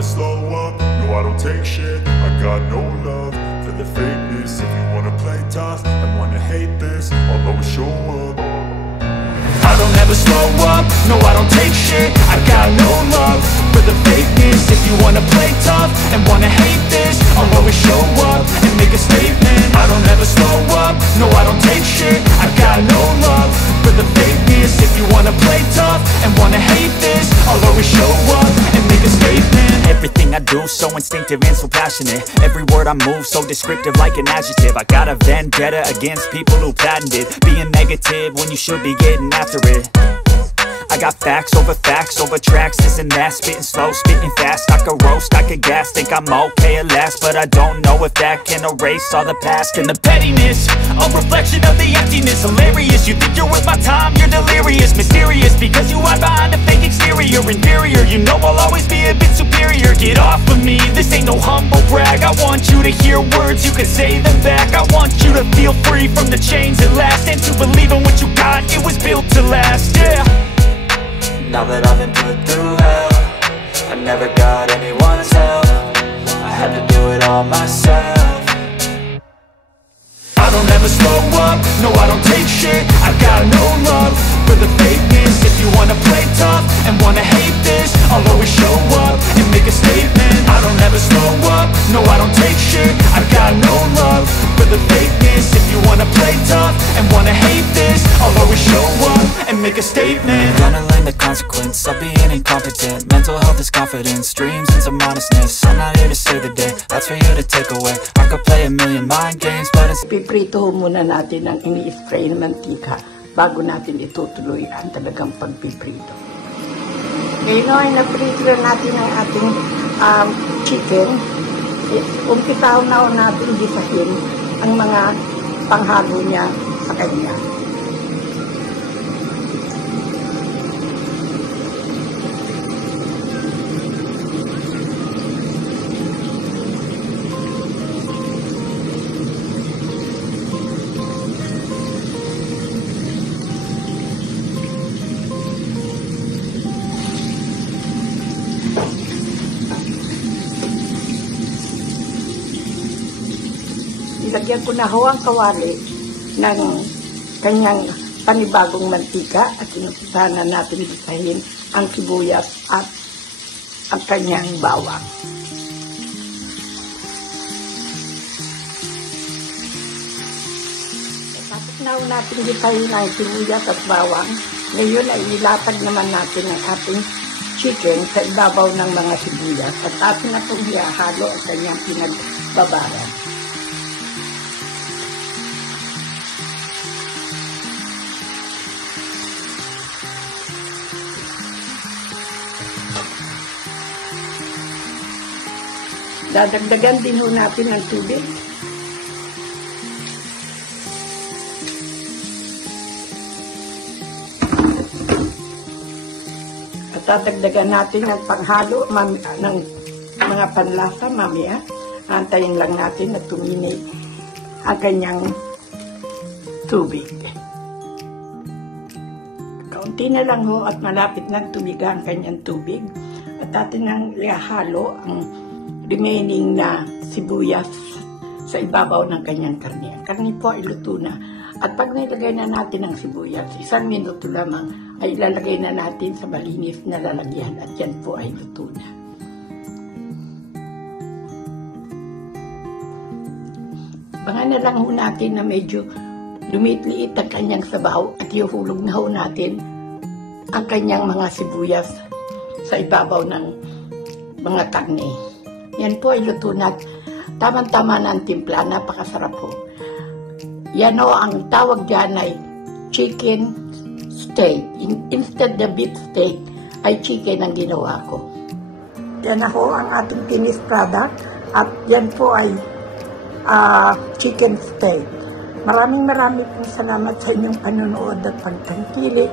never slow up, no I don't take shit. I got no love for the fakeness. If you wanna play tough and wanna hate this, I'll always show up. I don't ever slow up, no I don't take shit. I got no love for the fakeness. If you wanna play tough and wanna hate this, I'll always show up and make a statement. I don't ever slow up, no I don't take shit. I got no love for the fakeness. If you wanna play tough and wanna hate this, I'll always show up and make a statement. Everything I do so instinctive and so passionate. Every word I move so descriptive like an adjective. I got a vendetta against people who patented being negative when you should be getting after it. I got facts over tracks, this and that. Spitting slow, spitting fast. I could roast, I could gas. Think I'm okay at last, but I don't know if that can erase all the past. And the pettiness, a reflection of the emptiness. Hilarious, you think you're worth my time, you're delirious. Mysterious, because you hide behind a fake exterior. Inferior, you know I'll always be a bit superior. Get off of me, this ain't no humble brag. I want you to hear words, you can say them back. I want you to feel free from the chains at last, and to believe in what you got, it was built to last, yeah. Now that I've been put through hell, I never got anyone's help. I had to do it all myself. I don't ever slow up, no I don't take shit. I got no love for the fakeness. If you wanna play tough and wanna hate this, I'll always show up and make a statement. I don't ever slow up, no I don't take shit. I got no love for the fakeness. If you wanna play tough and wanna hate this, I'll always show up and make a statement. Gonna learn the consequence of being incompetent. Mental health is confidence, dreams and some honestness. I'm not here to save the day, that's for you to take away. I could play a million mind games, but it's... Piprito muna natin ang ini-spray na mantika bago natin itutuloy ang talagang pagpiprito. Ngayon ay naprito natin ang ating chicken. Umpitaw na natin gisahin ang mga panghalo niya sa kanya. Ilagyan ko na ho ang kawali ng kanyang panibagong mantika at inumpisahan na natin isahin ang sibuyas at ang kanyang bawang. Tapos na ho natin isahin ang sibuyas at bawang. Ngayon ay ilatag naman natin ang ating chicken sa ibabaw ng mga sibuyas at atin na pong hihalo ang kanyang pinagbabaran. Dadagdagan din ho natin ng tubig. At dadagdagan natin ang panghalo ng mga panlasa mamaya. Antayin lang natin na tuminay ang kanyang tubig. Kaunti na lang ho at malapit na tumiga ang kanyang tubig. At atin nang ihalo ang remaining na sibuyas sa ibabaw ng kanyang karne. Ang karne po ay luto na. At pag nilagay na natin ang sibuyas, 1 minuto lamang ay ilalagay na natin sa malinis na lalagyan at yan po ay luto na. Abangan na lang ho natin na medyo lumit-liit ang kanyang sabaw at ihulog na ho natin ang kanyang mga sibuyas sa ibabaw ng mga karne. Yan po ay luto na. Tama-tama na ang timpla. Napakasarap po. Yan o, ang tawag dyan ay chicken steak. Instead of beef steak, ay chicken ang ginawa ko. Yan ako ang ating finished product. At yan po ay chicken steak. Maraming pong salamat sa inyong panonood at pagtangkilik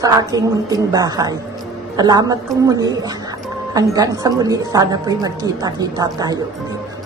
sa aking munting bahay. Salamat pong muli. Hanggang sa muli, sana po'y magkita-kita tayo ulit.